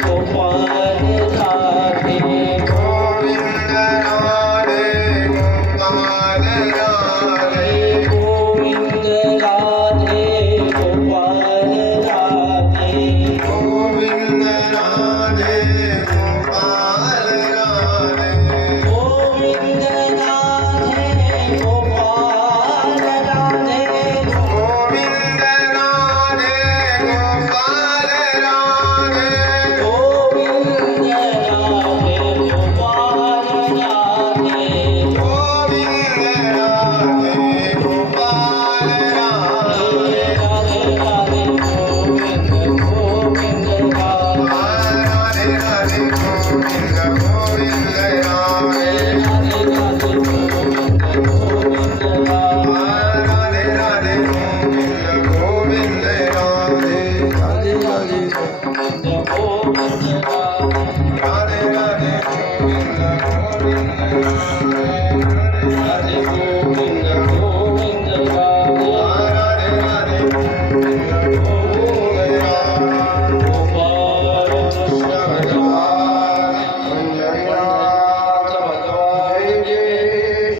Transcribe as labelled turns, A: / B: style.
A: Gopal